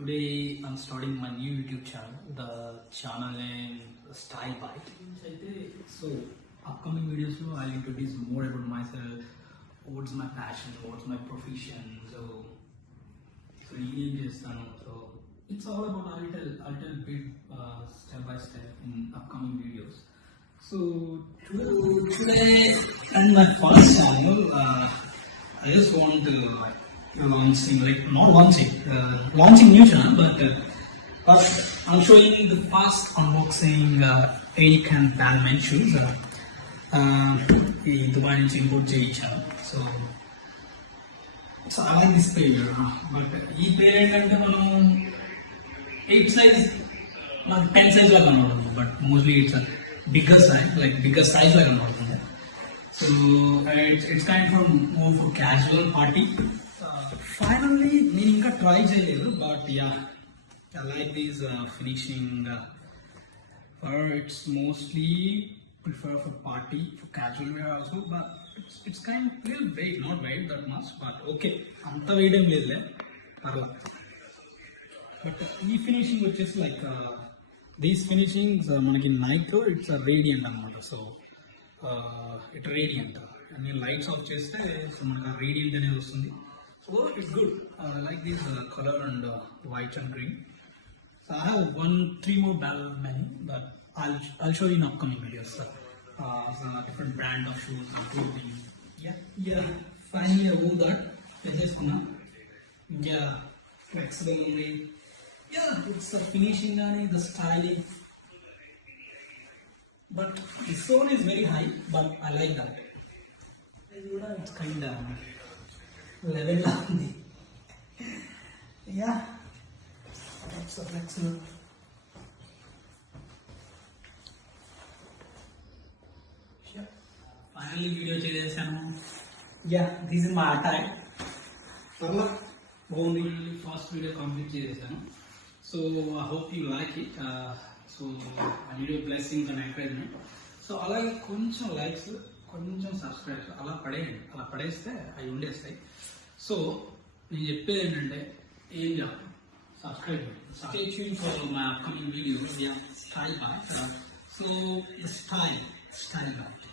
Today I'm starting my new YouTube channel. The channel name Style Bite. So upcoming videos I'll introduce more about myself. What's my passion? What's my profession? So so it's all about I'll tell bit step by step in upcoming videos. So today and my first channel, I just want to launching launching new channel, but I'm showing the fast unboxing Eric and Balmain shoes. The Dubai నుంచి import చేయించాను. So I like this pair, but ఈ పేరు ఏంటంటే మనం 8 size నాకు 10 size లాగా కనబడుతుంది, but mostly it's bigger size లాగా కనబడుతుంది. So it's kind of more for casual party. Finally నేను ఇంకా ట్రై చేయలేదు, but I like this finishing, or it's mostly prefer for party, for casual wear also, but it's kind of little weight, not weight that much, but okay, anta weight em ledle parla. But ee finishing వచ్చేసి like these finishings మనకి Nike it's a radiant అన్నమాట. So it radiant and lights off చేస్తే so మనకి radiant అనేది వస్తుంది. So it's good. I like this color and white and green. So I have 3 more Balmain, but I'll show you in upcoming videos. Different brand of shoes, including finally I wore that. Flexible only. It's the finishing and the styling. But the sole is very high, but I like that. It's kind of level on the it's a flexible. Finally video చేసేసాను. This is my attire. Only first video complete చేసేసాను. So I hope you like it. So I need your blessings and encouragement. So అలాగే కొంచెం likes, కొంచెం subscribes అలా పడేస్తే అవి ఉండేస్తాయి. So నేను చెప్పేది ఏంటంటే ఏం చేయాలి, సబ్స్క్రైబ్ చేయండి. Stay tuned for my upcoming videos. Style Bite. So the style Bite.